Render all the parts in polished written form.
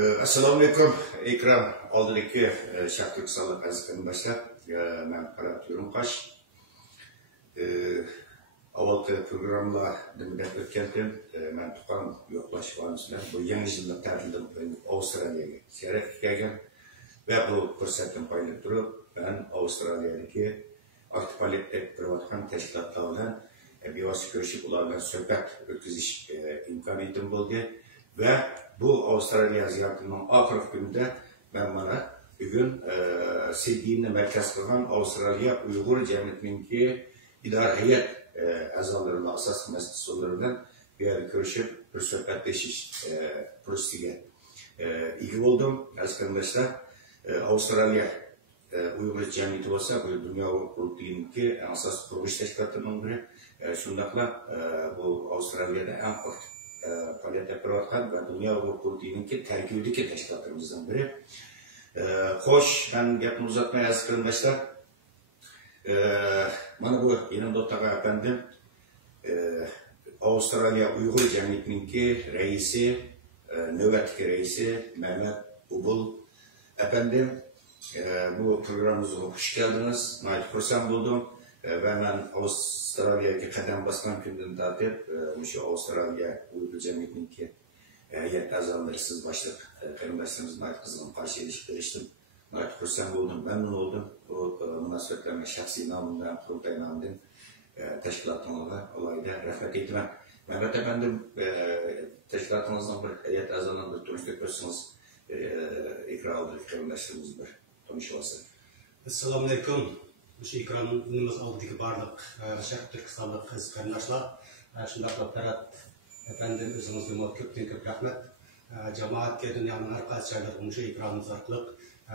Assalomu alaykum. Ekran oldidagi Sharq Turkistonlik aziz qarindoshlar. Men Farhod Yo'lqosh. Avvalgi programlarda o'tgan men tuqqan yo'qlash bilan bu yangi yillik ta'tildan Avstraliyaga ziyorat qilgan va bu fursatdan foydalanib turib, men Avstraliyadagi aktiv faoliyat qilayotgan tashkilotlar bilan bevosita ko'rishib, ular bilan suhbat o'tkazish imkoniyatim bo'ldi. Ve bu Avustralya ziyaretinin ahir gününde ben bana bugün Sydney'ni merkez kılan Avustralya Uygur Cemiyeti'ninki idare heyet azalarıyla, asas meselelerinden bir yere görüşüp bir sohbetleşiş prosesiyle ilgili oldum. Aziz kardeşler, Avustralya Uygur Cemiyeti olsa bu Dünya Kurulu'nunki asas kuruluş teşkilatlarının biri. Şundakla bu Avustralya'da en aktif faaliyet yapıyorlar ve Dünya Kurulu'nunki terkibindeki teşkilatlarımızdan biri. Hoş, ben yapımı uzatmaya aziz kardeşler. Bana bu yanımda otağı efendim Avustralya Uygur Cemiyeti'ninki reisi, nöbetki reisi Mehmet Ubul efendim. Bu programımıza hoş geldiniz. Nail Kursan buldum. Ve ben Avustralya'ya kadem baskan günden tartib, şu Avustralya Uygur Cemiyeti'ninki heyet azaları siz başlık kardeşlerimizin ait kızının karşı ilişkileştim. Nail Kursan buldum, memnun oldum. Bu münasebetlerine şahsi namından, kurultay namından teşkilatlarına olayda rahmet etmem. Mehmet efendim, teşkilatınızdan bir heyet azalarını bir tanıştık etsiniz. İkra aldık kardeşlerimizle bir tanışılasın. Assalamu alaikum. Şu ekranımız aldığındaki barlık Sharq Turkistonlik kız kardeşler. Şundaqla Farhod efendim özünüzde köpten köp rahmet. Cemaatke dünyanın her qaysi joylarida şu ekranımız orqali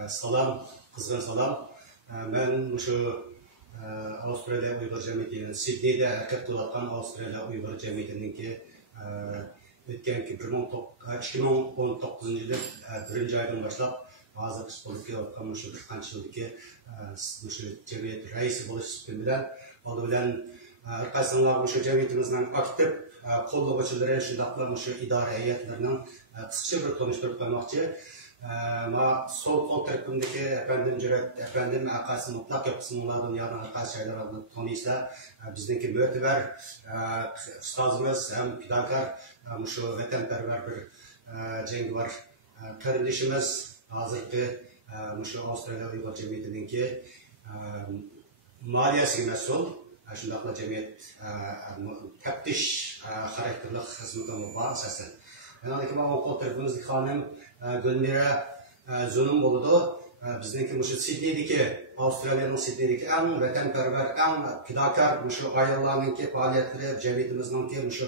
salam, qizg'in salam. Ben şu Avustraliya Uygur Cemiyeti'nin Sydney'de hareket qilayotgan Avustraliya Uygur Cemiyeti'ninki o'tganki 2019 yılı 1 aydan başlap hazır bo'lib kelayotgan shu bir qancha yildagi shu jamiyat raisi bo'lish bilan oldi bilan har qaysilar shu jamiyatimizning aktiv qo'llovchilari shundaqla shu idora heyetlarining qisqacha bir tanishtirib qo'ymoqchi. Ma sol qo'l tarafimdagi efendim Jurat efendim aqasi mutlaq qismlardan yana har qaysi joylarni taniysa bizniki mo'tabar ustozimiz ham fidokor shu vatanparvar bir jangovar qarindoshimiz hazırki şu Avustralya Uygur Cemiyeti'ninki maliyasiga mas'ul shundaqla jamiyat taftish xarakterli xizmatlar bor asosan. Yani ki ben okul tarafımızda hanım Gülmira Zunum oldu. Bizdeki şu Sydney'deki Avustralya'nın Sydney'deki en vatanperver, en fidakar şu ayarlarınki faaliyetleri, cemiyetimizdeki şu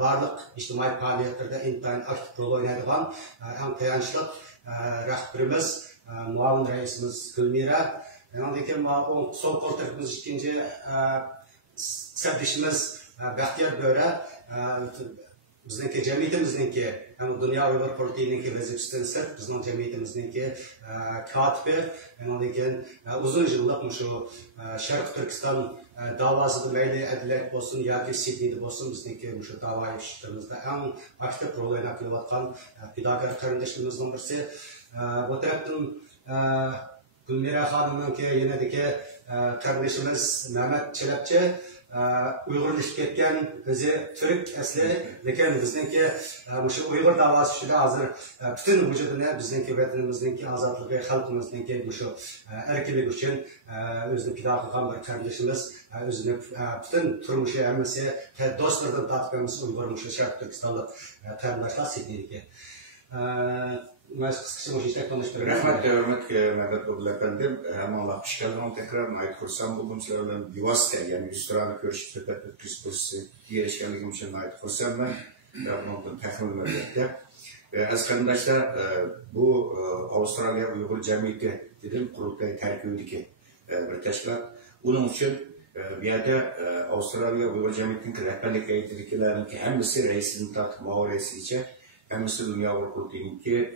barlık içtimai faaliyetlerde intihar aktif rol oynaydıgan en tayançlık rahberimiz, muavin reisimiz Gülmira. Yani ki sol kol tarafımız ikinci kardeşimiz Bahtiyar Böre. Bizdeki cemiyetimizdeki hem Dünya Uygur Kurulu'nunki vazifesinden sırf bizim cemiyetimizdeki katibi yani uzun yıllık şu Sharq Turkiston davasında meyli edilet olsun ya ki Sydney'de olsun bizdeki şu dava işlerimizde en aktif rol oynayıp fidakar kardeşlerimizden birisi. Bu taraftan Gülmira Hanım'ınki yine de kardeşimiz Mehmet Çelepçi Uygurlaşıp ketken bizi Türk asli, lekin bizniki şu Uygur davası şurada hazır bütün vücuduna bizniki vatanımızdaki azadlığı, halkımızdaki şu erkinlik için özünü fida kılgan bir kardeşimiz, özünü bütün turmuşu emmesi, dostlardan tatbikimiz Uygurmuş, Sharq Turkistonlik kardeşler Sydney'deki. Rahmet Mehmet Ubul efendim. Hem Allah hoş geldin tekrar. Nail Kursan buldum sizlerle bivasite yani üstüne görüşüp sohbet etmiş burası diye işgalliğim için Nail Kursan ben. Ondan tahmin edildi. Aziz kardeşler bu Avustralya Uygur Cemiyeti dedim kurultay terkibindeki bir teşkilat. Onun için bir yerde Avustralya Uygur Cemiyeti'nin rehberlik heyeti'nin hemisi reisinin tartı muaviresi için hemisi Dünya Kurulu'nunki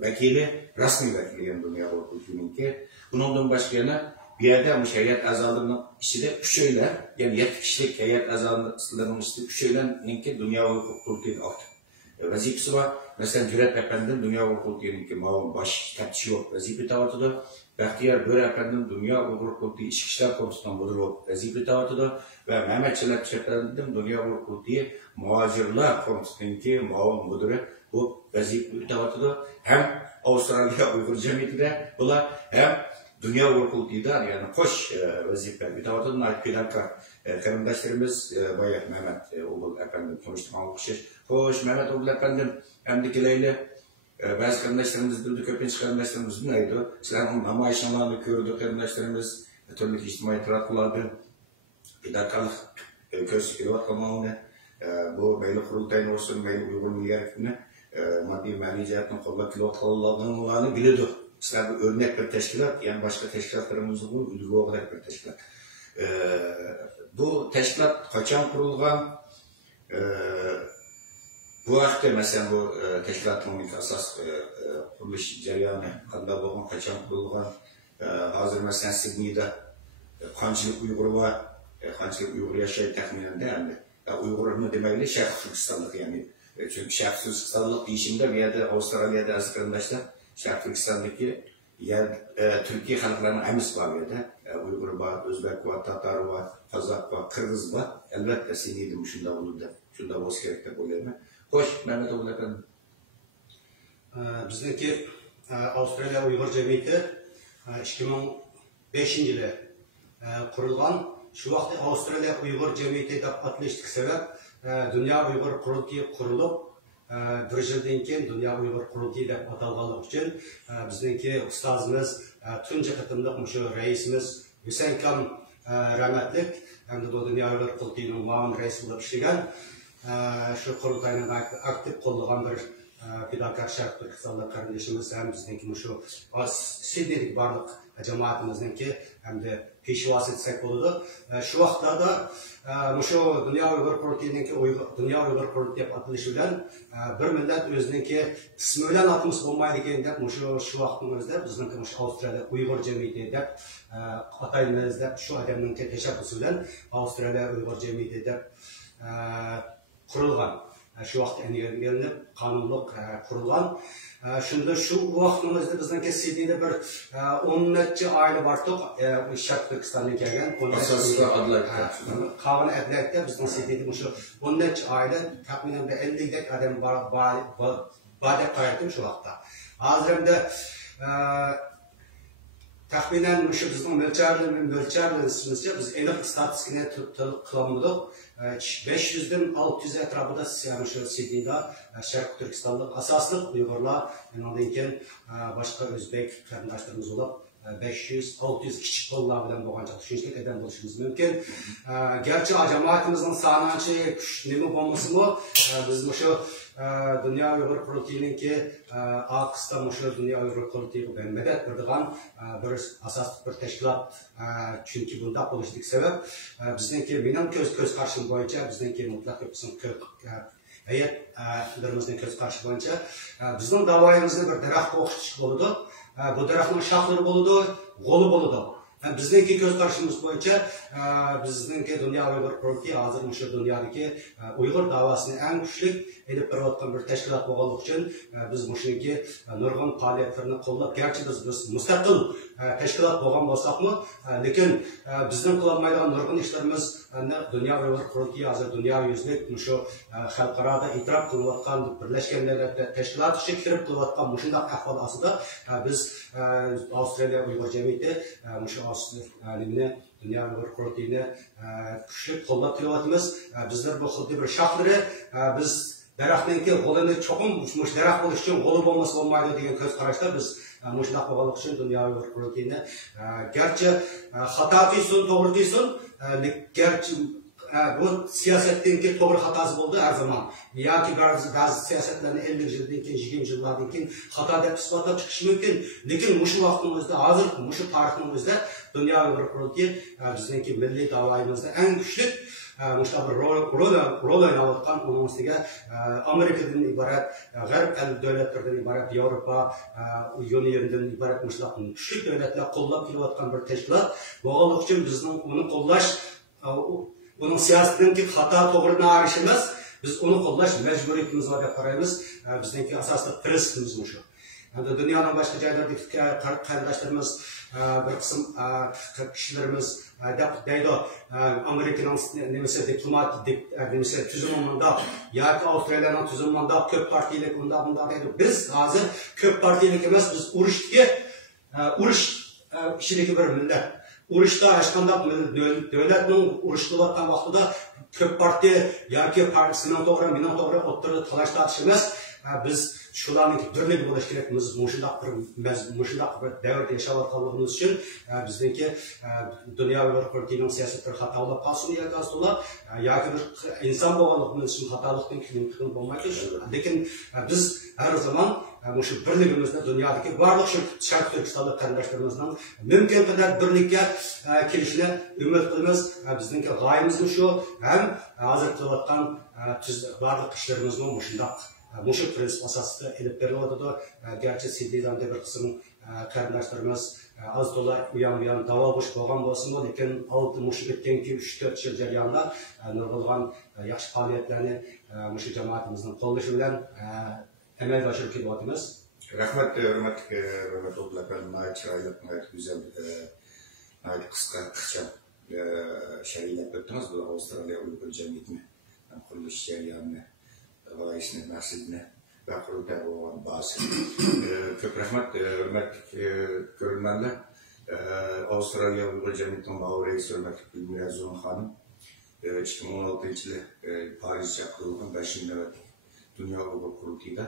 vekili, rasmi vekili yani Dünya Kurulu'nunki. Bundan başka yana bir yerde heyet azalarının içinde üçöyler, yani 7 kişilik heyet azalarının içinde üçöylerninki Dünya Kurulu'nun aktif vazifesi var. Mesela Cüret Efendi'nin Dünya Uygur Kurultayı'nınki mağun baş tepçi yok vazife dağıtıdı. Bahtiyar Böre Efendi'nin Dünya Uygur Kurultayı İçki İşler Komisyonundan müdür olup vazife dağıtıdı. Ve Mehmet Çelepçi Efendi'nin Dünya Uygur Kurultayı Muhacirler Komisyonundanki mağun müdürü bu vazife dağıtıdı. Hem Avustralya Uygur Cemiyeti'de bunlar hem Dünya Uygur Kurultayı'da yani hoş vazife bir dağıtıdı. Naip Pilankar karındaşlarımız Bayah Mehmet Oğul Efendim konuştuğum okşaş. Hoş Mehmet Oğul Efendim hem dikileyle bazı karındaşlarımız bildi, köpünç karındaşlarımız neydi? Sizlerin namayışanlarını gördü karındaşlarımız, türlü içtimai tıraklardı. Pilakarlık köz kilovat kalmağını, bu Beyli Kurultayı'nın olsun, Beyli Uygur Milliyeretini, maddi mali cihetten kolla kilovat kalmağını bilirdi. Sizler bir örnek bir teşkilat, yani başka teşkilatlarımızın bu ülgü olarak bir teşkilat. Bu teşkilat kaçan kurulgan, bu vakitte mesela bu teşkilatın ilk asas kuruluş cereyanı kanda boğun kaçan kurulgan, hazır mesela Sydney'de kançılık Uygur var, kançılık Uygur yaşayı tahminen de yani Uygur'un demeyle Şarkı Türkistanlık yani. Çünkü Şarkı Türkistanlık değişimde bir yerde Avustralya'da az karındaşlar Şarkı Türkistan'daki yer Türkiye halklarının emis var yerde. Uygur var, Özbek var, Tatar var, Kazak var, Kırgız var. Elbette seniydim şunda olur da. Şunda boz gerekte oluyor mu? Hoş, Mehmet Oğul Efendim. Bizdeki Avustralya Uygur Cemiyeti 2005 yılı kurulgan. Şu vakti Avustralya Uygur Cemiyeti de atleştik sebep Dünya Uygur Kurultayı kurulup bir yıldan keyin Dünya Uygur Kurultayı deb atalganlık için bizdeki ustazımız tunca kıtımlık şu reisimiz Hüseyin Kam rahmetlik hem de Dünya Uygur Kurultayı'nın mağun reisi olup işleyen şu kurultayının aktif kollagan bir Fidakar Şarkı Türkistanlı kardeşimiz hem bizdeki şu Sidney'deki barlık cemaatimizdenki hem de peşivas etsek oldu. Şu vaxtlarda şu Dünya Uygur Kurultayı'nınki Dünya Uygur Kurultayı atılışıdan bir millet özündeki ismi bilen atımız olmaydı deb şu vaxtımızda bizning şu Avustralya Uygur Cemiyeti deb atayımız deb şu adamның teşebbüsü bilen Avustralya Uygur Cemiyeti deb kurulgan. Şu vaqt engelenip kanunluk kurulgan. Şunda şu vaxtımızda bizdeki Sidney'de bir 10 neçe aile bardık. Şarkı Türkistan'dan gelgen. Asaslı adlar. Kanun adliyette bizden Sidney'de şu 10 neçe aile tahminen 50'dek adam badep kayıttım şu vaqtda. Hazırımda tahminen şu bizden mölçerliğimizce biz enik statistikine kılamıdık. 500'den 600 etrafında yani şu Sidney'de Şarkı Türkistan'da asaslı Uygurlar, ondan keyin başka Özbek kardeşlerimiz olup 500-600 küçük kollar bilen boğanca düşünçlük eden buluşumuz mümkün. Gerçi cemaatimizin sanançı nemi olması mı? Biz şu Dünya Uygur Kurultayı'nınki Akıs'ta şu Dünya Uygur Kurultayı ben medet birdiğen bir asas bir teşkilat çünkü bunda oluştuk sebep bizdeki benim göz karşım boyunca bizdeki mutlak yapısın heyetlerimizin göz karşı boyunca bizim davayımızda bir daraxt okşuş oldu. Bu daraxtın şaxları oldu, golu oldu. Bizdeki göz karşımız boyunca bizdeki Dünya Uygur Kurultayı hazır şu dünyadaki Uygur davasını en güçlü edip bir teşkilat olmak için biz bu şunki nurgun faaliyetlerini kollab gerçi biz müstakil teşkilat olgan bolsak mı lekin bizden kılamaydigan nurgun işlerimiz Dünya Uygur Kurultayı hazır dünya yüzlük şu xalqarada itiraf kılıvatkan Birleşken Milletler Teşkilatı işe kirip kılıvatkan muşundaq ahval aslında biz Avustralya Uygur Cemiyeti şu Avustralya'nın Dünya Uygur Kurultayı'nı güçlük kollab kılıvatımız bizler bu xuddi bir şaxları biz daraxtınki golunu çoxum muş daraxt boluş üçün golu bolmasa olmaydı degan köz qarashda biz muşundaq bolganlıq üçün Dünya Uygur Kurultayı'nı gerçi hata deysin, doğru deysin, gerçi bu siyasettinki doğru hatası oldu her zaman. Ya ki bazı siyasetlerini 50 yıldan keyin, 20 yıllardan keyin hata deb isbatlab chiqish mümkün. Lekin muşu vaqtimizda, hozir muşu tariximizda Dünya Uygur Kurultayı bizdeki milliy davayimizda en güçlü muşta bir rol oynayotgan onun ustiga Amerikadan ibarat, G'arb el davlatlardan ibarat, Yevropa Unionundan ibarat muşta güçlü davlatlar qo'llab kelayotgan bir tashkilot. Bo'lganligi uchun bizning uni qo'llash onun siyasetindeki hata doğruna arışımız Biz onu qo'llash majburiyatimiz bor deb qaraymiz. Bizningki asosiy prinsipimiz shu. Endi dunyoning boshqa joylaridagi qarindoshlarimiz bir qism kishilarimiz deydi Amerikaning nimasi diplomatik nimasi tuzumida yoki Avstraliyaning tuzumida ko'p partiyalik unda deydi. Biz hozir ko'p partiyalik emas, biz urush ishidagi bir millat. Urushda hech qanday davlatning urush qilayotgan vaqtida ko'p partiya yoki partiyasining to'g'ri, mening to'g'ri o'tirib talash tortish emas. Biz shularning birligi bo'lish kerakmiz. Mushundaq bir davrda yashayotganligimiz uchun bizniki dunyoviy hukumatning siyosatlari xatolik qilsin yoki asla yoki bir inson bo'lganligimiz uchun xatolikdan keyin bo'lmaydi. Lekin biz har zaman shu birligimizni dunyodagi barliq shu Sharq Turkistonlik qarindoshlarimizning mumkin qadar birlikka kelishini umid qilamiz. Bizningki g'oyamiz shu, ham hozir qilayotgan barliq ishlarimizni mushundaq Muşu prinsip asasında elip beriyordu. Gerçi Sidney'den de bir kısım kardeşlerimiz az dola uyan dava boş boğan bolsun bu. Lekin altı muşu bitkenki 3-4 yıl jarayonda nurgulgan yaxşı faaliyetlerini muşu cemaatimizin qo'llashi bilan amalga oshirib kelyapmiz. Rahmat, hurmatli o'g'illar, chiroyli, go'zal, qisqa shaylab o'tdingiz bu Avstraliya Uyg'ur jamiyatini qurilish jarayonini g'oyasini, maqsadini va qurultay bo'lgan ba'zi. Ko'p rahmat, hurmatli ko'rganlar. Avstraliya Uyg'ur jamiyatining bosh raisi hurmatli Gulmira Zo'run xonim 2016-yil Parijda qurilgan 5-navbatli Dunyo Uyg'ur qurultayida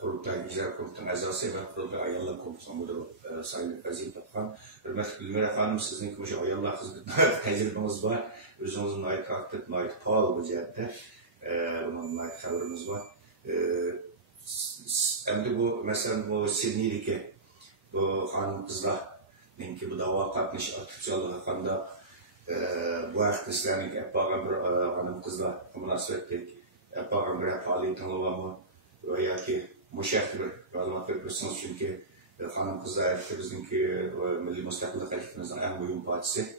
qurultay ijro komitetining a'zosi va qurultay ayollar komitetining mudiri saylanib vazifa tutgan. Hurmatli Gulmira xonim, sizning o'sha ayollar xizmatida tajribangiz bor. O'zingizni aktiv, faol bu jihatda bunun haberimiz var. Hem de bu mesela bu Sydney'deki bu hanım kızlar ki bu dava katmış aktifçalığı hakkında bu arkadaşlarının yapan bir hanım kızlar münasebetlik yapan bir faaliyetin olamı veya ki müşahit bir malumat verirsiniz çünkü hanım kızlar bizimki Milli Müstakillik Hareketimizin en mühim partisi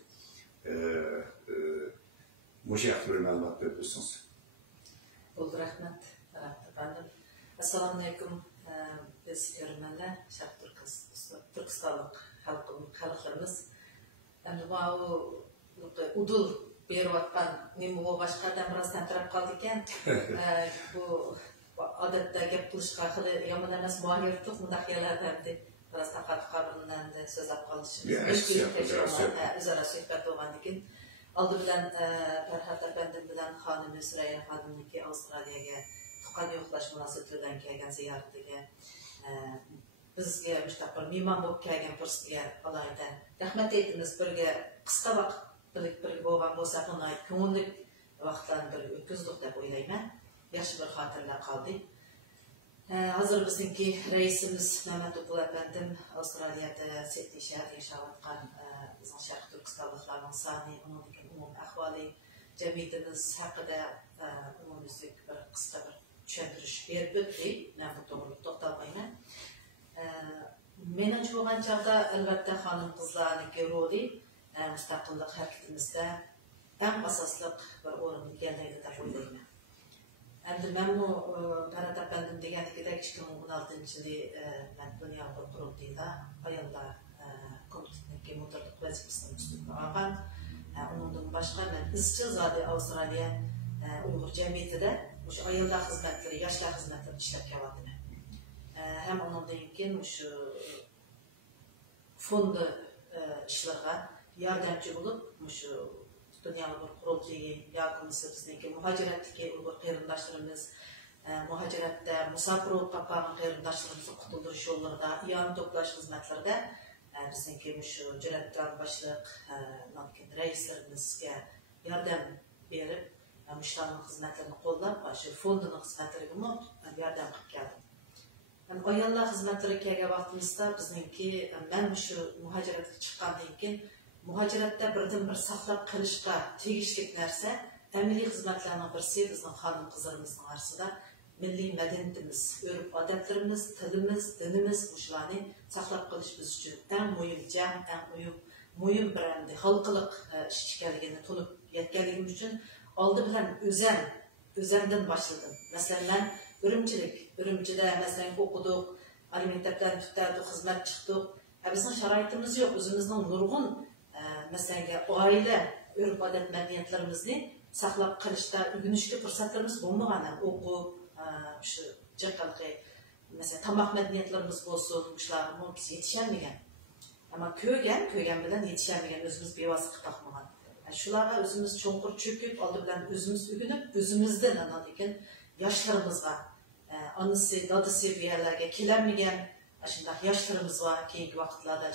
müşahit bir malumat verirsiniz. Oldu rahmet. Efendim. Assalamu alaikum. Biz görünmenler Şarkı Türkistanlık halklarımız. Hem bu udul bir vaktan nemu başkadan biraz tantrap kaldıkken bu adette gap kılışka kılı yaman emas muayirlik müdahiyelerden de biraz takat kabından da söz yapalışımız. Üzere sohbet olgan dikin. Aldı bilen Ferhat Efendim bilen Hanım Süreyya Hanım'niki Avustralya'ya tukan yoklaş münasebetinden kelgen ziyaretiga bizga mustaqil mehmon bo'lib kelgan fursatga alayda rahmat aytamiz. Birga qisqa vaqt birga bo'lgan bo'lsa, ko'ngilli vaqtlarni birga o'tkazdik deb o'ylayman. Yaxshi bir xotirlar qoldi. Hozir bizningki raisimiz Mehmet Ukul Efendim Avustraliyada Sydney shahrida yashayotgan bizning Sharq Turkistonliklarning soni, uning umum ahvoli, jamiyatimiz haqida umumyuzlik bir qisqa bir tushuntirish berib o'tdi. Men bu to'g'ri to'xtalmayman. Menimcha bo'lgan chog'da albatta xonim qizlarniki roli mustaqillik harakatimizda eng asosli bir o'rin egallaydi deb o'ylayman. Endi men bu Ferhat Efendim deganidek 2016-yili men Dunyo Uyg'ur qurultayida ayollar komitetidagi mudirlik vazifasini üstüne olgan. Undan boshqa men izchil zodi Avstraliya Uyg'ur jamiyatida o'sha ayollar xizmatlari, yoshlar xizmatlari ishlab kelyapman. Hem ondan keyin shu fondi ishlarga yordamchi bo'lib, shu Dunyo Uyg'ur qurultayi yoki bizniki muhojiratdagi Uyg'ur qarindoshlarimiz muhojiratda musofir bo'lib qolgan qarindoshlarimizni qutuldirish yo'llarida, yon to'plash xizmatlarida bizniki shu jiratdan boshliq raislarimizga yordam berib, müştarilik xizmatlarini qo'llab, shu fondining xizmatlariga yordam qilib keldim. Ayollar xizmatlari kelgan vaqtimizda bizniki men shu muhojiratga chiqqandan keyin muhojiratda birdan bir saqlab qilishga tegishli narsa amaliy xizmatlarning birisi bizning xonim qizlarimizning orasida milliy madaniyatimiz, urf-odatlarimiz, tilimiz, dinimiz shularni saqlab qolish biz uchun eng muhim jam, eng muhim bir xalqiliq ish ekanligini to'lib yetganligimiz uchun oldi bilan o'zim özəndən başladım. Məsələn, mən Ürümçidə məsələn oxuduq, ali məktəbdən bitirdik, xizmət çıxdıq. Bizim şəraitimiz yox, özümüzün nurgun məsələn, ailə, örf adet mədəniyyətlərimizni saxlab qalışda ügünüşlü fürsətlərimiz olmağanı, oxub, şu cəqalıqı, məsələn, tamaq mədəniyyətlərimiz olsun, biz yetişənməyən. Ama köygen bilen yetişenmeyen, özümüz beyvazlık bakmagan. Yani şulara özümüz çonkur çöküp, aldı bilen özümüz ügünüp, özümüzden anladıkken yaşlarımızga, anısı, dadısı bir yerlerge kilenmeyen, şimdi yaşlarımız var, keyinki vakitlarda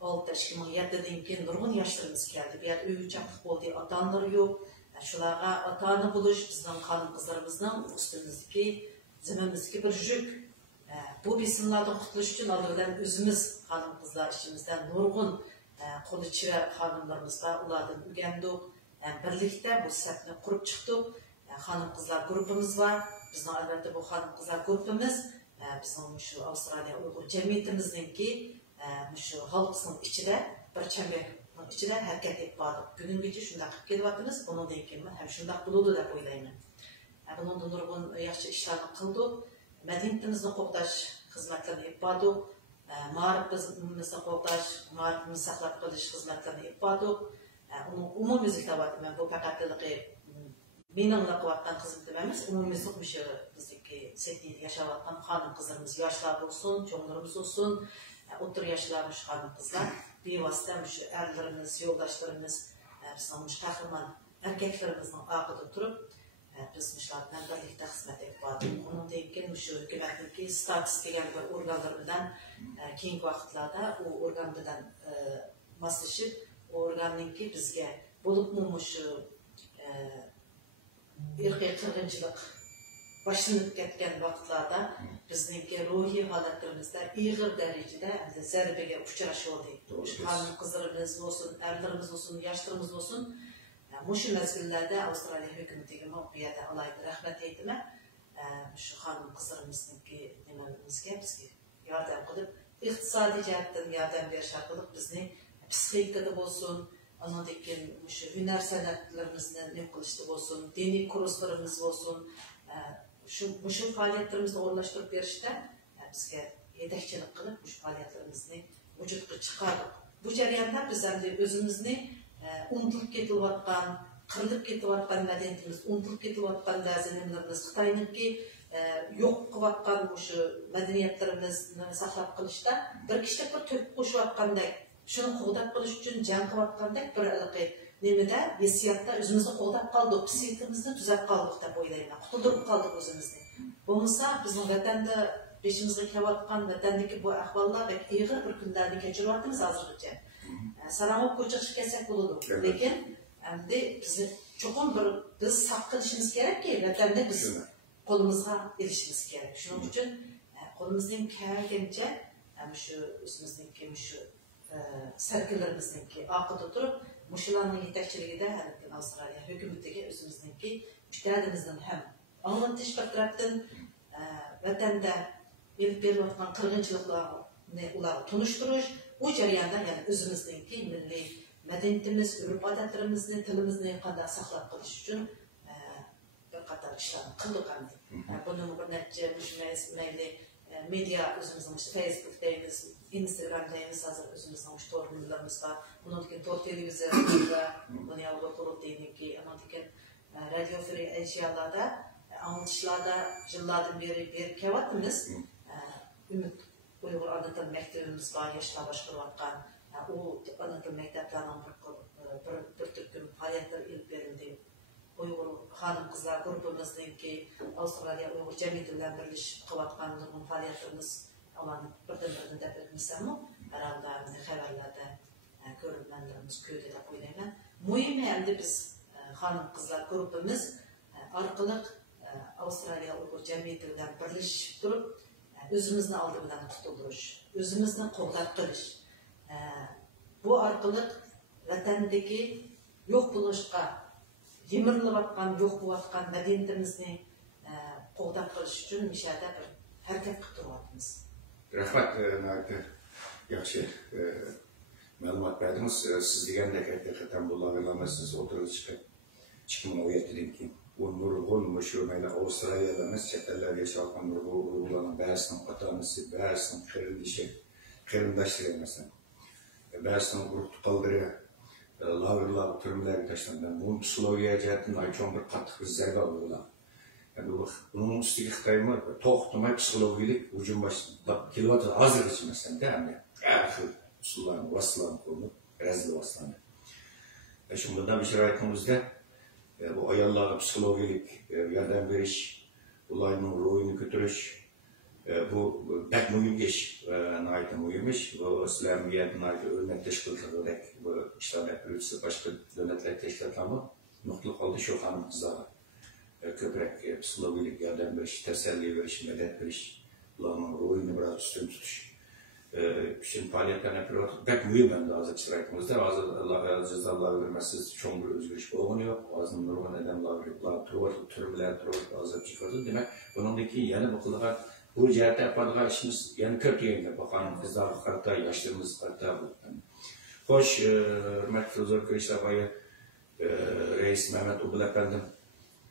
2006-2007'den keyin nurgun yaşlarımız geldi. Bir yer övücaklık oldu, ata-analar yok. Şulara ata-ana buluş, bizden hanım kızlarımızdan üstümüzdeki, zememizdeki bir jük. Bu besimlerden kurtuluş için alırlar özümüz hanım kızlar işimizden nurgun kolu çiver hanımlarımızla ulardan ügendik. Birlikte bu sepni kurup çıktık. Hanım kızlar grubumuz var. Bizden elbette bu hanım kızlar grubumuz bizim şu Avustralya Uygur cemiyetimizden ki şu halkısının içinde bir çember içinde hareket edip vardık. Bugün gece şunda kırk gelivatınız. Onun da ikimi hem şunda buludu da boylayın. Bunun da nurgun yaşlı işlerini kıldık. Medeniyetimizin qoqdaş hizmetlerini yapmadık. Mağribimizin qoqdaş, mağribimizi saklap qilish hizmetlerini yapmadık. Umumizlikte vardı. Ben bu pakatlığı benimle kuvvetlen hizmetim emas. Umumizlik bir şey bizdeki Sydney'de yaşavatkan hanım kızlarımız, yaşlar olsun, çoğunlarımız olsun, otur yaşlarmış hanım kızlar. Bevasıta erlerimiz, yoldaşlarımız, bizim kahraman erkeklerimizin ağıda oturup biz müşahitler birlikte hizmet ettik. Onun deyken şu hükümetteki status degan bir organlarından keyingi vaqtlarda o organ bilan maslashib, o organninki bizga bo'libmi shu irqiy qirg'inchilik boshlanib ketgan vaqtlarda bizningki ruhiy holatlarimizda ig'ir darajada zarbaga uchrashuvdik. Hanım qizlarimiz olsun, erlarimiz olsun, yoshlarimiz olsun. Muşu mezgillerde Avustralya hükümetiyle muhabbiyete alaydı rahmet eğitime şu hanım kızlarımızdaki dememizge bizge yardım kılıp iktisadi cihetten yardım veriş arkalık bizni psikologda olsun, anadaki şu hüner sanatlarımızdan ne kılıştık olsun, dini kurslarımız olsun, şu faaliyetlerimizi uğurlaştırıp verişte bizge yedekçilik kılıp bu faaliyetlerimizi vücutku çıkardık. Bu jarayonda biz hem de özümüzni unutulup ketilayotgan, kırılıp ketilayotgan medeniyetimiz, unutulup ketilayotgan zaminlerimiz, Xitoyniki yok kılayotgan şu medeniyetlerimizni saklap kılışta bir kişilik bir tök koşuyotgandek, şunu qo'g'dab qilish uchun jang qilayotgandek bir nimada hissiyotda o'zimizni qo'g'dab qoldik, psixikamizni tuzab qoldik deb o'ylayman. Qutulib qoldik o'zimizni. Bo'lmasa bizning vatanda beshimizga kelayotgan vatandagi bu ahvollar ig'ir bir kunlarni kechiryapmiz hozirgacha. Salomot ko'chirishga kelsak bo'ladi. Lekin endi bizni cho'qim biz saq qilishimiz kerakki, vatanda biz qo'limizga ilishimiz kerak. Shuning uchun qo'limizdan kelgancha shu o'zimizniki shu serkilerimizdeki akıda oturup muşulanın yetekçiliğinde hem Avustralya hükümetindeki özümüzdeki müşterimizden hem anlatış bir taraftan vatanda elip verilen kırgınçılıklarını tunuşturuş, o jarayanda yani özümüzdeki milli medeniyetimiz, örf adetlerimizni, tilimizni kadar saklap kılış için bir kadar işlerini kıldık hamdi. Bunun bir netice müşmeyli medya özümüzün Facebook'tayız, Instagram'dayız, hazır özümüzün torunlarımız var. Bunun için tor televizyonda, bunu yavru kurup deyinlik ki, onun için radyo free eşyalarda, anlatışlarda yıllardan beri kevatımız, Ümit Uygur Anıtıl Mektebimiz var, yaşlar başkırvatkan, o Anıtıl Mekteplerinin bir türküm faaliyetler ilip verildi. Uygur hanım kızlar grubumuzdaki Avustralya Uygur cemiyetiyle birleşip kıvatkanlığının faaliyetlerimiz olan birden depetmişsem mi? Herhalde haberlerde görülmenlerimiz köyde de koyulayla. Mühim hem biz hanım kızlar grubumuz arkalık Avustralya Uygur cemiyetiyle birleşip durup özümüzün aldığından tutuluş, özümüzün qo'llab qilish. Bu arkalık vatandagi yok buluşqa yemirilib yok bo'layotgan medeniyetimizni qo'g'dab qilish uchun mishada bir harakat qilib turyapmiz. Rahmat, yaxshi ma'lumot berdingiz. Siz degandek hakikatan bu loyihalarni siz o'tirib chiqib 2017'den keyin nurg'un şu mayli Avustraliyada emas, chet ellarda yashayotgan nurg'un uyg'urlarning ba'zisining ota-onasi, ba'zisining qarindoshlari masalan, ba'zisining urug' tuqqanlari lagerlarga, turmalarga tashlangan. Bu psixologiya jihatdan aytgan bir qattiq zarba bo'lgan. Yani bunun üstüge Xitoylar to'xtamay psixologik hujum boshlab kelyapti hozirgacha masalan hamda xil usullarni vaslarni qo'llanib razil vaslarni. Shundan bir şey aytganimizda bu ayollarga psixologik yordam berish, ularning ruhini ko'tarish bu pek muhim ish, nihoyatda muhim ish. Bu Islamiyatning o'rnak tashkilotlariga bu ishlarni qiluvchi boshqa davlatlar tashkilotlari nuqtal holda shu xonim qizlarga köprek psikologik yardım veriş, teselli veriş, medet veriş, ulanın ruhunu biraz üstün tutuş. Şimdi faaliyetlerine yapıyorlar. Pek mühim ben de azı çıraktığımızda. Allah'a vermezsiniz çok bir özgürlük oluyor. Ağzının ruhuna neden Allah'a türmeler, azı çıkardı. Demek bunundaki yeni bakılarak bu cihette yapardılar işimiz yani kötü yerine bakalım. Biz daha kartta, yaşlarımız kartta bu. Hoş, hürmetli huzur köyüşler bayı Reis Mehmet Ubul Efendim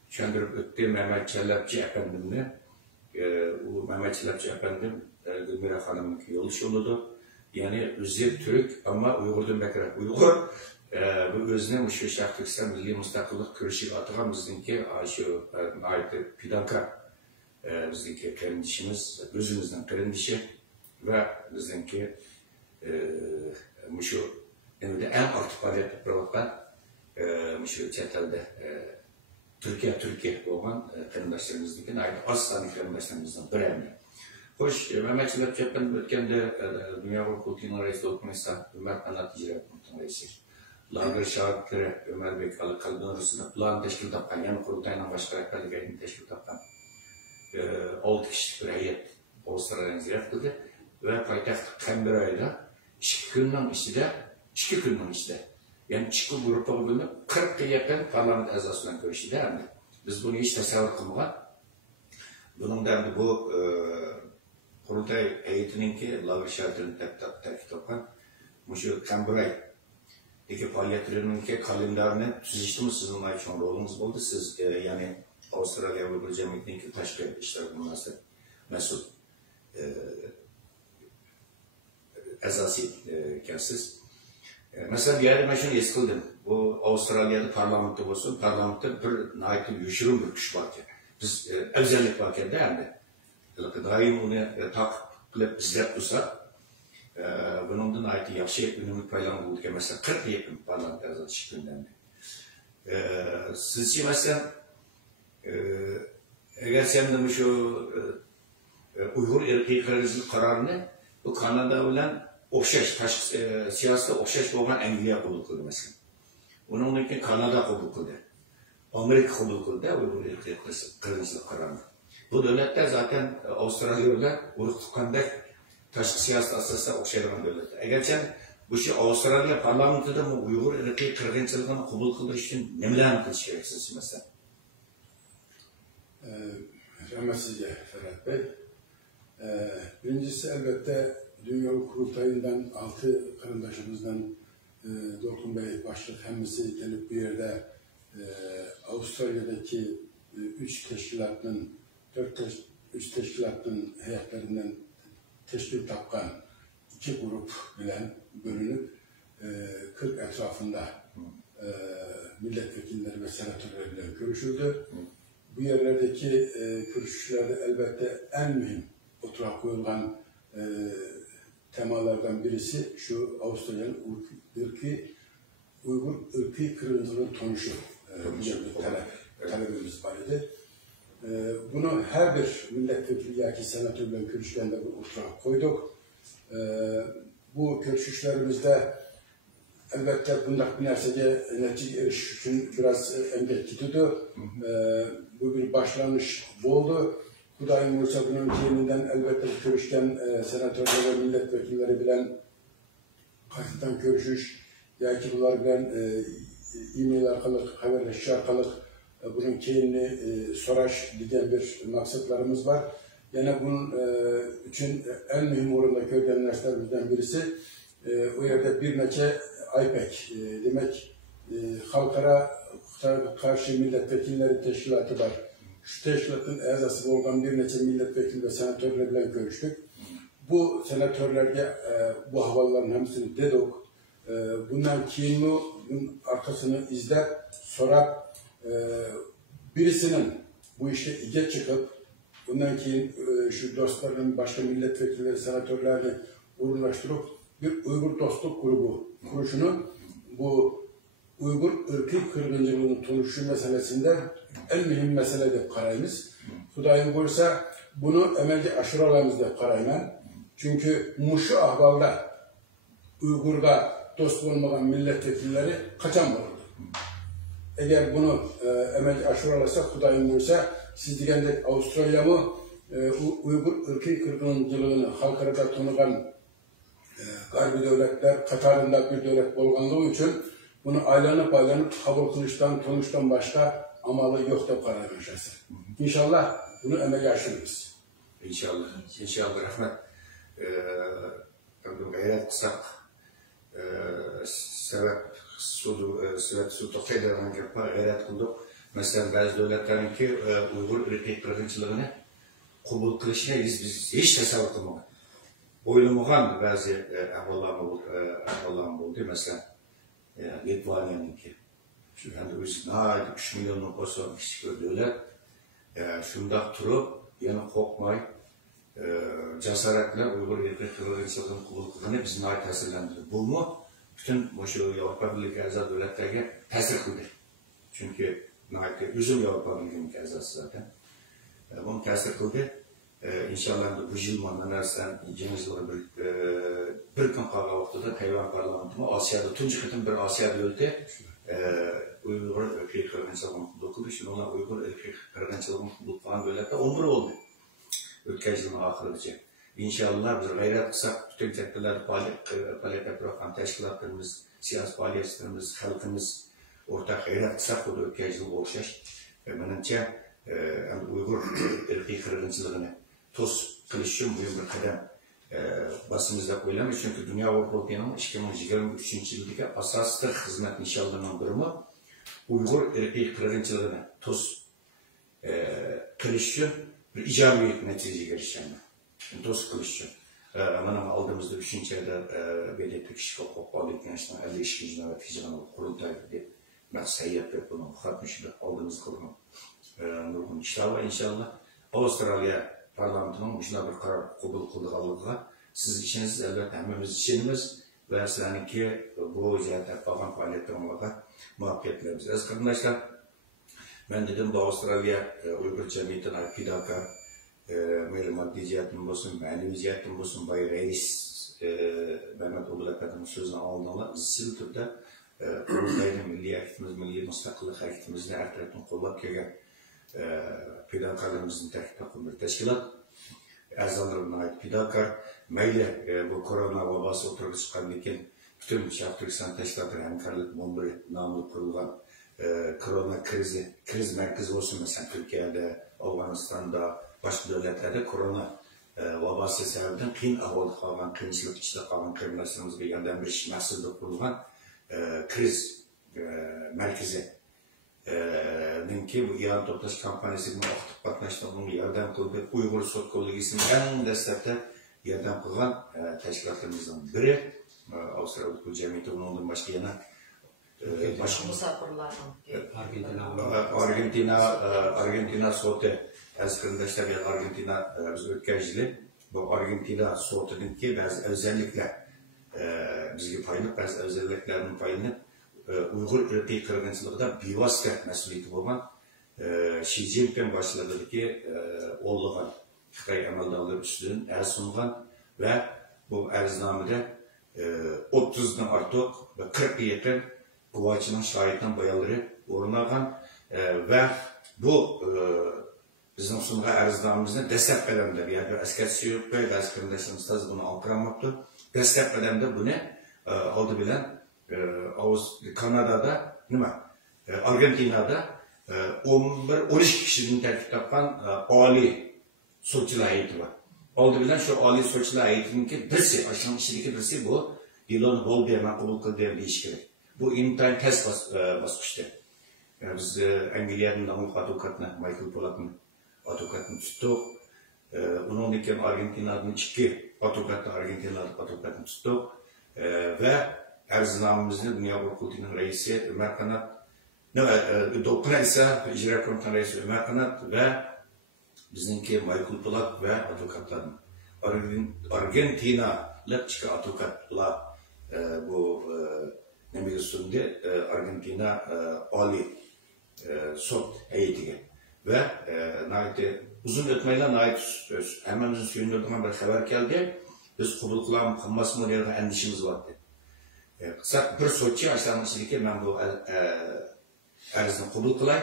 çöndürüp öttü Mehmet Çellepçi Efendim'le. Bu Mehmet Çellepçi Efendim Gülmire Hanım'ın yoluş yoludu. Yani özü Türk ama Uygur'dan bekler Uygur. Bu özüne şu Şarkıkistan Milli Müstakillik Kürşik atıgan bizimki şu ait Pidanka bizimki kardeşimiz, özümüzden kardeşi ve bizimki şu en alt faaliyet yapılan şu çetelde Türkiye olan kardeşlerimizden ait aslan kardeşlerimizden önemli. Hoş, Mehmet Çellepçi Efendim ötkende Dünya Hukuk'un reisi olmaysa Ömer Kanat Ticaret Kurulu'nun reisi. Lager şahitleri Ömer Bey Kalbin arasında plan teşkil tapan, yani kurultayla başka rehberlik heyetini teşkil tapan 6 kişilik bir heyet Avustralya'ya ziyaret kıldı ve payitaht Canberra'da 2 günün içinde yani 2 grupa bölünüp 40'a yakın parlament azasıyla görüştü değil mi? Biz bunu hiç tasavvur kılmadan bunun da bu kurultay heyetininki Lager şahitlerini takip tapan şu Canberra'daki faaliyetlerinin kalendarını tüzüştüğümüz sizin ayçan rolünüz oldu. Siz yani Avustralya Uygur Cemiyeti'ninki taşkı işler bulunması mesul esası kendisiz. Mesela bir yerde ben şunu eskildim. Bu Avustralya'da parlamento olsun, parlamentte bir naikli yuşurun bir kuş varken. Biz özellik varken değil mi? Daim onu takip kılıp bizler tutsak, bunun da naikli yakşı ünlük paylan bulduk. Mesela 40 yakın parlamento azatı şıkkından. Sizce mesela eğer sen de şu Uygur erkeği kararını bu Kanada ile okşaş, siyasete okşaş olan Angliya kabul kıldı mesela. Onun için Kanada kabul kıldı. Amerika kabul kıldı Uygur erkeği kararını. Bu devletler zaten Avustralya'da uruk tutkanda taşkı siyaset asasında okşayılan devletler. Eğer sen bu şey Avustralya parlamentoda mı Uygur erkeği kırgınçılığını kabul kıldığı için nemlen kılış gereksiz mesela? Rahmet sizce Ferhat Bey. Birincisi elbette Dünya Kurultayı'ndan 6 kardeşimizden Dorkun Bey başlık hemisi gelip bir yerde Avustralya'daki 3 teşkilatın heyetlerinden teşkil tapkan 2 grup bilen bölünüp 40 etrafında milletvekilleri ve senatörlerle görüşüldü. Bu yerlerdeki görüşlerde elbette en mühim oturak koyulan temalardan birisi şu Avustralya'nın Uygur ırkı kırıntının tonuşu talebimiz var idi. Bunu her bir milletvekili ya ki senatörlerin görüşlerinde oturak koyduk. Bu görüşlerimizde elbette bundan bir nersece netice eriş için biraz engel gidiyordu. Bu bir başlangıç oldu. Bu daim olsa bunun teyininden elbette görüşten senatörler ve milletvekilleri bilen hakikaten görüşüş ya ki bunlar bilen e-mail arkalık, haberleşiş arkalık bunun teyini soraş diyen bir maksatlarımız var. Yani bunun için en mühim oranda görülenlerden birisi o yerde bir neçe IPEC demek halkara karşı milletvekilleri teşkilatı var. Şu teşkilatın azası olan bir neçe milletvekili ve senatörlerle görüştük. Bu senatörlerge bu havaların hepsini dedik. Bundan kiyimli bunun arkasını izler, sonra birisinin bu işte iyice çıkıp bundan ki şu dostlarının başka milletvekilleri, senatörlerini uğurlaştırıp bir Uygur Dostluk Grubu kuruşunu bu Uygur ırkı kırgıncılığının tunuşu meselesinde en mühim mesele de karayımız. Hudayım buyursa bunu emelce aşıralarımızda karayman. Çünkü muşu ahvalda Uygur'da dost olmayan milletvekilleri kaçan olurdu. Eğer bunu emelce aşıralarsa Hudayım buyursa siz degende Avustralya mı Uygur ırkı kırgıncılığını halkarada tanıgan garbi devletler Katar'ında bir devlet olganlığı için bunu aylanıp kabul kılıştan, tanıştan başka amalı yok da karar vereceğiz. İnşallah bunu emeği aşırırız. İnşallah. İnşallah rahmet. Gayret kısak sebep sudu federalına yapma gayret kıldık. Mesela bazı devletlerinki Uygur ırkı kırgıncılığını kabul kılışına biz hiç tasavvur kılmadık. Oylamagan bazı ahvallarım oldu. Mesela Litvanya'nınki. Yani 3 milyonun olsa kişi devlet şunda turup yana korkmay cesaretle Uygur ırkı kırgıncılığını kabul kılığını bizim ait tesirlendirdi. Bu mu? Bütün bu Avrupa Birliği azad devletlerine tesir kıldı. Çünkü üzüm Avrupa Birliği'nin azası zaten. Bunu tesir kıldı. İnşallah bu yıl manlanırsan Cengiz yılı bir gün kalga vaxtıda Tayvan parlamentimi Asya'da, tuncu kıtım bir Asya'da öldü. Uygur ırkı kırgıncılığını dokundu. Şimdi ona Uygur ırkı kırgıncılığını bulutlan böylekte 11 oldu. Ötken yılın ahırıcı. İnşallah biz gayret kısak bütün tedbirler faaliyet bırakan teşkilatlarımız, siyasi faaliyetlerimiz, halkımız ortak gayret kısak oldu ötken yıl oluşaş. Benimce Uygur ırkı kırgıncılığını toz kılışım bugün bir kadem basımızda koyulamış. Çünkü Dünya Avrupa 2023 yıldaki asastır hizmet nişanlarının durumu Uygur ırkı kırgıncılığını toz kılışım bir icabi netice girişimi. Toz kılışım. Ama aldığımızda düşüncede belirli kişi kokpalı gençler 52. nöbet hicranı kurultay dedi. Ben seyyap yapımı, katmışım aldığımız kurumu. Nurgun işler inşallah. Avustralya parlamentinin başına bir karar kabul kıldığı siz içiniz elbette hemimiz içiniz ve seninki bu ziyaret falan faaliyetlerine muhabbetlerimiz. Arkadaşlar ben dedim bu Avustralya Uygur Cemiyeti'nin fidakar maddi cihetim olsun, manevi cihetim olsun, Bay Reis Mehmet Oğlu Efendi'nin sözünü aldığında zil türde kurultayla milli hareketimiz, milli müstakillik hareketimizde her taraftan kollap gelgen fidakarlarımızın takip bir teşkilat. Erzanlarına ait fidakar. Meyle bu korona vabası oturup çıkan iken bütün Şarkı Türkistan teşkilatları hemkarlık mumbiri namlı kurulan korona kriz merkezi olsun mesela Türkiye'de, Afganistan'da, başka devletlerde korona vabası sebebinden kıyın ahvalı kalan, kıyınçılık içinde kalan kriminalistlerimizde yerden bir mahsulda kurulan kriz merkezi. Ki bu İran Toplaş kampanyasının aktif katlaştığının yerden kıldığı Uygur Sot Kollegisi'nin en destekte yerden kılan teşkilatlarımızdan biri. Avustralya Uygur Cemiyeti onun başka yana Argentina Sote Eskirdaşlar ya Argentina biz ötkəncili bu Argentina Sote'nin ki bazı özellikle bizge payını bazı özelliklerinin payını Uygur ırkı kırgıncılığında bivasket mesuliyeti olan Xi Jinping başladı ki olğan Xitay əməldarları üstünün əl sunğan ve bu erznamede 30'dan artık ve 40 yakın Kuvacı'nın şahitinin bayaları orunağan ve bu bizim sunğan erznamemizde destek bedemde bir yerde asker sürüp ve askerindesiniz bunu altıranmaktı. Destek bedemde bunu aldı bilen Kanada'da, Argentina'da 11-12 kişinin tertip yapan Ali Soçiler heyeti var. Aldı bilen şu Ali Soçiler heyetinin ki birisi, aşağı kişideki birisi bu. Elon Volbe'ye makbul kıldığı bir ilişkili. Bu imtihan test basmıştı. Biz Angliyadan Namuk advokatını, Michael Polak'ın advokatını tuttuk. Onun için Argentina'nın 2 advokatı, Argentina'nın advokatını tuttuk. Ve Erzincan'ımızın Dünya Kurultayı'nın reisi Ömer Kanat, Dokuna ise İcra Kurultayı'nın reisi Ömer Kanat ve bizimki Michael Polak ve advokatların. Argentina'lı 2 advokatla bu nemilisinde Argentina Ali sot heyetiga ve uzun ötmeyle hemen bizim suyunlardan bir haber geldi. Biz kabul kılmasın diye endişemiz vardı. Kısa bir sotçu aşağımıştı ben bu arzını kabul kılay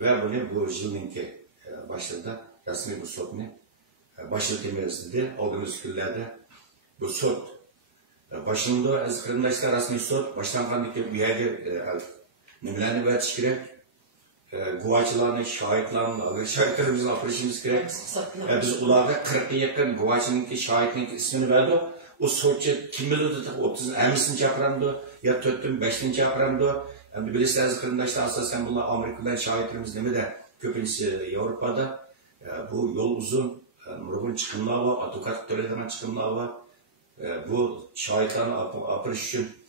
ve bunu bu yılınki başında resmi bu sotunu başlatılmaz dedi. Aldığımız günlerde bu sot başında az kırımdaşlar rasmi sot başlanğanlık bu yerde nümlerini vertiş gerek. Guvaçılarını, şahitlerini, ağır şahitlerimizi apırışımız gerek. Biz onlarda 40'a yakın guvaçınınki, şahitlininki ismini verdik. O sotçu kim bilirdi? 30'un emisini çapırandı, ya 4'ün 5'ini çapırandı. Bilirsiniz az kırımdaşlar asasen bunlar Amerikalılar şahitlerimiz değil mi de köpüncesi Avrupa'da. Bu yol uzun, nurgun çıkımlar var, advokat töreden çıkımlar var. Bu şahitlerin apırış için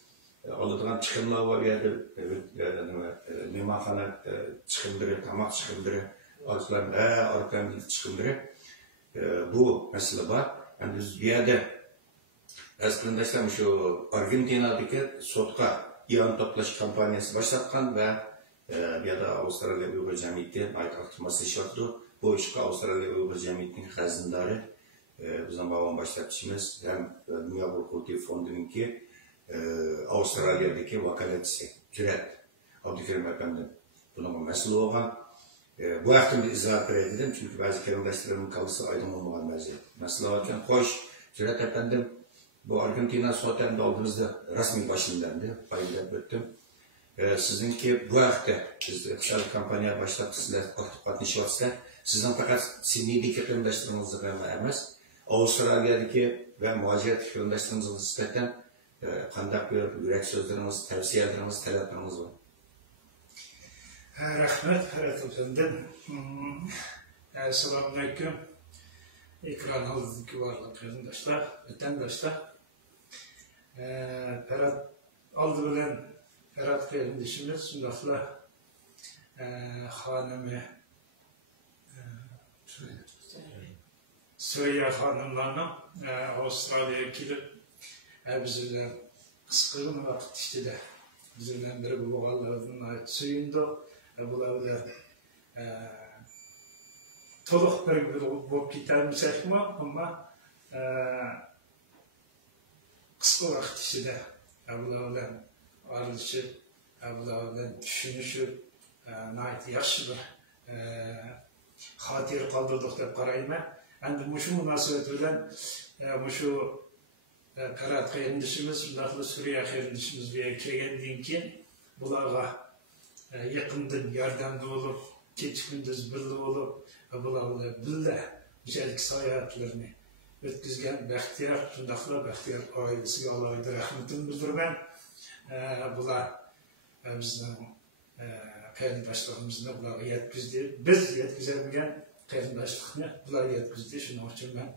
alınan çıkımlar var bir yerde mimahane çıkımları, tamak çıkımları, arkadan arkadan çıkımları. Bu mesele var. Yani biz bir yerde eskiden şu Argentina'daki sotka İran toplaş kampanyası başlatkan ve bir yerde Avustralya Uygur Cemiyeti ait aktivması şartı. Bu işe Avustralya Uygur Cemiyeti'nin hazindarı bizden babam başlatışımız hem Dünya Kurultayı Fondu'nunki Avustralya'daki vakaletçisi Cüret Abdülkerim Efendi buna mesele olan bu hafta bir izah edelim çünkü bazı kelimeleştirimin kalısı aydın olmayan bazı mesele varken hoş Cüret Efendim bu Argentina soğutanında olduğunuzda resmi başındandı paylaşıp öttüm sizinki bu hafta biz kışalık kampanya başlattık sizler katılışıyorsa sizden fakat Sydney'deki kelimeleştirimizde gelmez Avustralya'daki ve muhaciret kelimeleştirimizin nispeten kandak bir yürek sözlerimiz, tavsiyelerimiz, taleplerimiz var. Rahmet, Ferhat Efendim. Esselamu Aleyküm. Ekran halindeki varlık arkadaşlar, vatandaşlar. Ferhat aldı bilen Ferhat kardeşimiz, sundakla hanımı Süreyya hanımlarına Avustralya'ya gelip bizler kıskırın vakit işte de bizlerden biri bu bağlarına ait suyundu. Bunlar da toluk bir bu kitabı çekme ama kıskı vakit işte de bunlardan arıcı, bunlardan düşünüşü ait yaşlı hatir kaldırdık da karayma. Yani şu münasebetiyle şu Ferhat kardeşimiz, Naklı Suriye kardeşimiz bir geldiğin ki bunlara yakından yardımcı olup, geç gündüz birlikte olup, bunlarla birlikte güzellik seyahatlerini ötküzgen Bəxtiyar, şundakla Bəxtiyar ailesiga Allah'a rahmetini bildirmen. Bunlar bizden kardeşlerimizle bunlara yetkizdi. Biz yetkizemegen kardeşlikni bunlar yetkizdi. Şunun için ben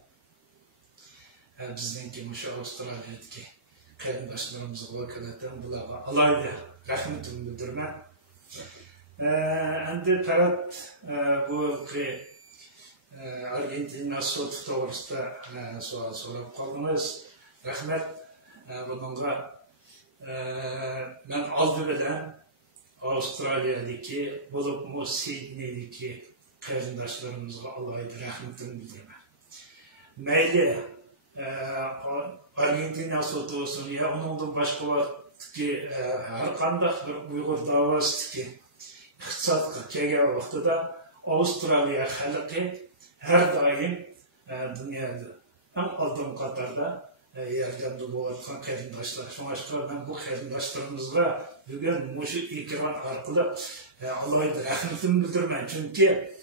bizden ki Avustralya'daki kardeşlerimize vakaleten bunlara Allah'a rahmetini bildirmen. Endi Ferhat bu Argentina sot doğrusunda sual sorup kaldınız. Rahmet bununla ben aldı bilen Avustralya'daki bulup mu Sydney'deki kardeşlerimize Allah'a rahmetini bildirme. Meyli Argentina sotu olsun ya onun başka vakti her kandak bir Uygur davası ki iktisat kelgen vaxtida Avustralya halkı her daim dünyada en aldığım katarda yardımcı boğazdan kardeşler. Şuna ben bu kardeşlerimizle bugün muşu ikram arkalı Allah'a rahmetini bildirmen. Çünkü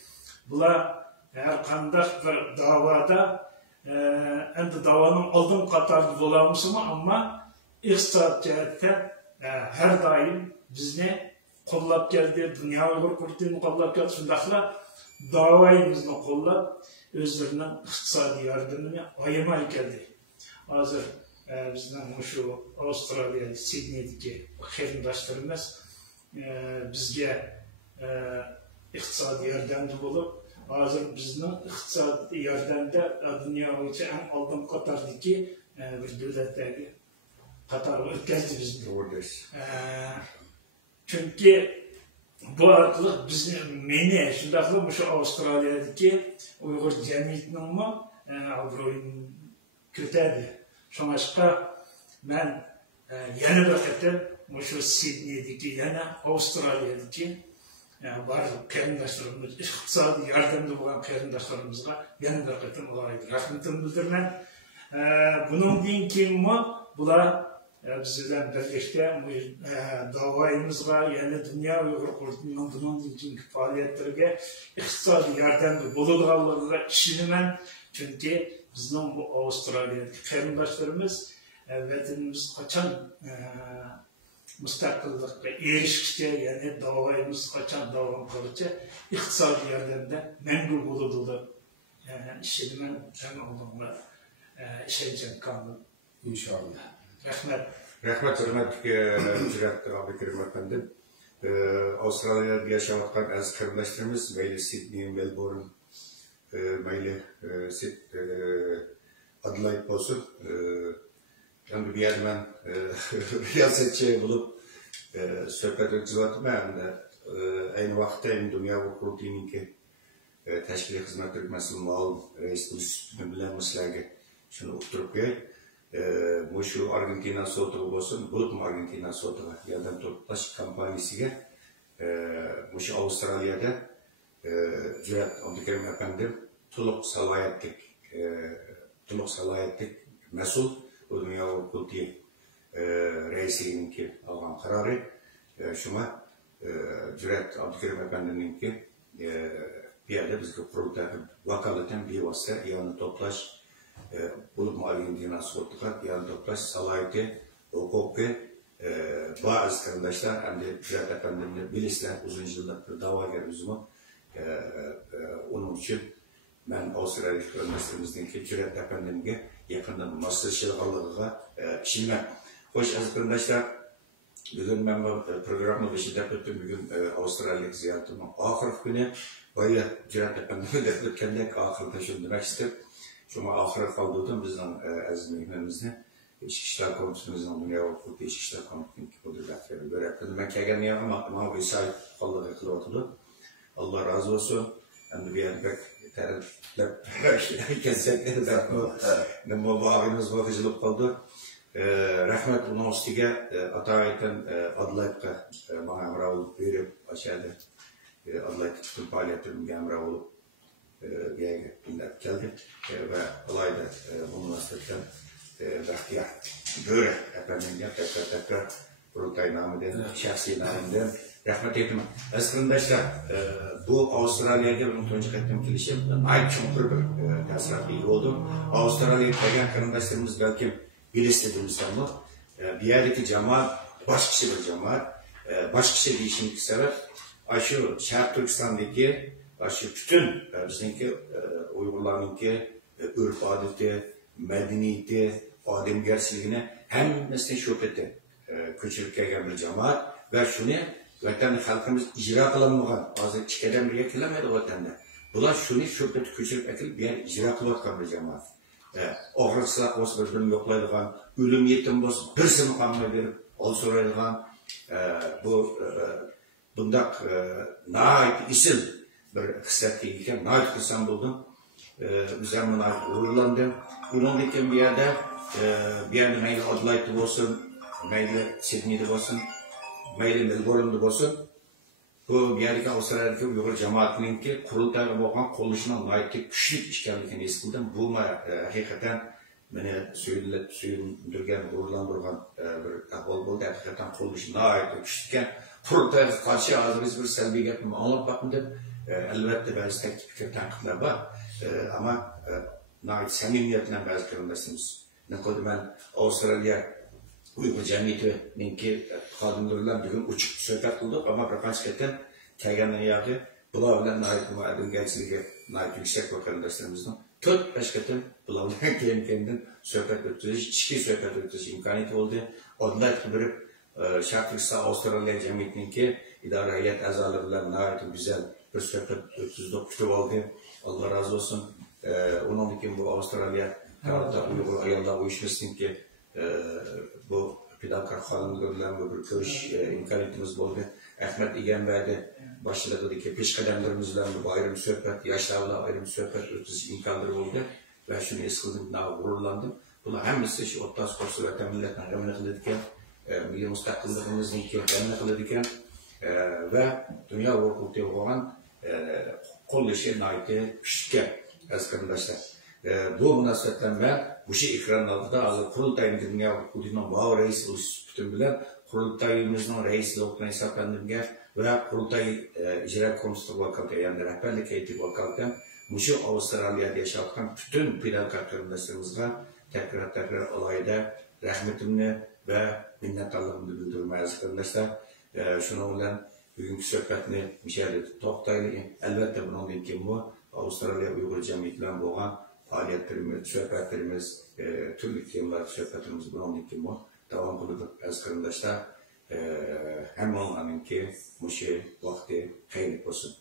bunlar her kandak bir davada endi davanın aldığım katarda bulamız ama iktisat cihette her daim bizni qo'llab keldi, dunyo Uyg'ur qurtini qo'llab keldi, shundaqla davoyimizni qo'llab o'zlarining iqtisodiy yordamini ayamay keldi. Hozir bizning shu Avstraliya Sidneydagi qarindoshlarimiz bizga iqtisodiy yordamchi bo'lib, hozir bizning iqtisodiy yordamda dunyo bo'yicha eng oldin qatordagi bir davlatdagi qatorga o'tkazdi bizni. Chunki bu orqali bizni meni shundaqla shu Avstraliyadagi Uyg'ur jamiyatining obro'yini ko'tardi. Shunga men yana bir qator shu Sidneydagi yana Avstraliyadagi barliq qarindoshlarimiz, iqtisodiy yordamda bo'lgan qarindoshlarimizga yana bir qator rahmatimni bildiraman. Bundan keyin bular biz bilan birlikda davoyimizga, yana dunyo Uyg'ur qurtining bundan keyingi faoliyatlariga iqtisodiy yordamda bo'ladiganligiga ishonaman. Chunki bizning bu Avstraliyadagi qarindoshlarimiz vatanimiz qachon mustaqillikka erishishga, ya'ni davoyimiz qachon davom qilishi iqtisodiy yordamda mangu bo'ladi deb ishonaman. Allohga ishonchim komil. İnşallah. Rahmat. Rahmat, hurmatli Jur'at Abdukerim efendim. Avustralya'da yaşayotgan aziz qarindoshlarimiz, mayli Sidney, Melbourne, mayli Adelaide bo'lsin. Endi bu yerda men riyosatchi bo'lib suhbat o'tkazyapman. Ayni vaqtda dunyo qurtininki tashkiliy xizmat turkmasi ma'lum rais bilan sizlarga shuni uqtirib qo'yay. Bu shu Argentina sotig'i bo'lsin, bo'lib Argentina sotig'i yordam to'plash kompaniyasiga bu shu Avstraliyada Jur'at Abdukerim efendim to'liq salohiyatli mas'ul bu dunyo qurti raisininki olgan qarori. Shunga Jur'at Abdukerim efendimninki bir yerda bizga qurultay vakolatan bevosita yonni to'plash bo'lib Argentina sotig'iga yonni to'plash salohiyati, huquqi bazı qarindoshlar hamda Jur'at efendimni bilisizlar, uzun yillar bir da'vogar o'zim. Onun uchun men Avstraliyalik qarindoshlarimizningki Jur'at efendimga yaqindan moslashganligiga ishonman. Xo'sh, aziz qarindoshlar, bugun men bu programma beshida o'tdim. Bugun Avstraliyalik ziyoratimning oxirgi kuni. Boya Jur'at efendimga deb o'tgandek oxirida shuni demak istadim. Shunga oxirgi qoldirdim bizning aziz mehmonimizni. Ichki ishlar komitetimizning dunyo qurti ichki ishlar komitetining huzurida ko'rayapti. Men kelgandan keyin mana bu sayt qo'lga qilyapti. Allah razı olsun. Endi bu yerda ta'riflab kelsak, nima bag'rimiz bag'ishilib qoldi. Rahmat uning ustiga atoyatan Adelaidega menga amro bo'lib berib, o'shada Adelaide tibbiy faoliyatimga amro bo'lib yerga keldi va alayda bu munosabatdan baxtiyor bo'ri efendimga tekrar qurultay nomidan, shaxsiy nomidan rahmat aytaman. Aziz qarindoshlar, bu Avstraliyaga tunji qatim kelishim ayt chunqur bir ta'sirotga ega bo'ldim. Avstraliyaga kelgan qarindoshlarimiz balki bilishdirimizmi? Bu yerdagi jamoat boshqacha bir jamoat. Boshqacha deyishimga sabab shu Sharq Turkistondagi shu butun bizningki Uyg'urlarningki urf-odati, madaniyati, odamgarchiligini hammasini shu yerda ko'chirib kelgan bir jamoat va shuni vatan xalqimiz ijro qilinmagan. Hozir ikkitadan birga kelmaydi vatanda. Bular shuni shu yerda ko'chirib kelib, bu yer ijro qilayotgan bir jamoat. Og'riqsizlar bo'lsa bir-birini yo'qlaydigan, o'lim yetim bo'lsa birsini qolmay berib, ol so'raydigan bu bundaq nayt isil bir xislatga ekan, nayt qilsam bo'ldim. Bizlar buni g'ururlandim. Bundan keyin bu yerda mayli Adelaide bo'lsin, mayli Sidneyda bo'lsin, mayli Melbourne'da bo'lsin, bu yerdagi Avstraliyadagi Uyg'ur jamoatininki qurultayga bo'lgan qo'llashning nihoyatda kuchli ekanligini his qildim. Bu haqiqatan meni suyundirgan, g'ururlantirgan bir ahvol bo'ldi. Haqiqatan qo'llash nihoyatda kuchli ekan. Qurultayga qarshi hozir biz bir salbiy gapni anglab boqdim. Albatta ba'zi fikr tanqidlar bor, ammo nihoyat samimiyat bilan ba'zi qarindoshlarimiz naqadman Avstraliya Uyghur cemiyetininki kadınlarla bir gün uçuk söhbət kıldık ama bir kaç ketten kelgenden yağı bular bilen nait muadil gençliğe nait yüksek vatandaşlarımızdan 4-5 ketten bular bilen kendin söhbət ötürüş, içki söhbət ötürüş imkaniyeti oldu. Onlar bir Şarkısı Avustralya cemiyetininki idare heyet azalarıyla nait güzel bir söhbət ötürüzdük, kütüp oldu. Allah razı olsun. Onun için bu Avustralya tarafta Uyghur ayollar uyuşmasın ki bu Pidakar Hanımlarla bir görüş imkaniyetimiz oldu. Ahmet İgenbey'de başladığı ki peş kademlerimizle bu ayrım söhbət, yaşlarla ayrım söhbət ötesi imkanları oldu. Ve şunu eskildim, daha gururlandım. Bunlar hemisi şu Ottas Korsu ve Temilletin hagamını kılıdıkken, milli müstakillığımızın ki hagamını kılıdıkken ve dünya hukukta olan kol işe naiti küçükken arkadaşlar. Bu münasebetten ben bu şey ekranlarda kurultayın dünya hukukuna bağlı reis bütün bilen kurultayımızın reisli okuna hesaplandırırken ve kurultay icra komisyonu vakaltı yani rehberlik heyeti vakaltı bu şey Avustralya'da yaşatkan bütün plakar arkadaşlarımızla tekrar olayda rahmetimni ve minnettarlığımı bildirmeye arkadaşlar. Şuna bilen bugünkü söhbətini müşahede toxtaylı. Elbette bunun kim bu? Avustralya Uyghur cemiyetinden boğan faaliyetlerimiz, söhbətlerimiz, türlü temalar söhbətlerimiz bunun kim bu? Devam kılıdık arkadaşlar. Hem onların ki bu şey vakti hayırlı olsun.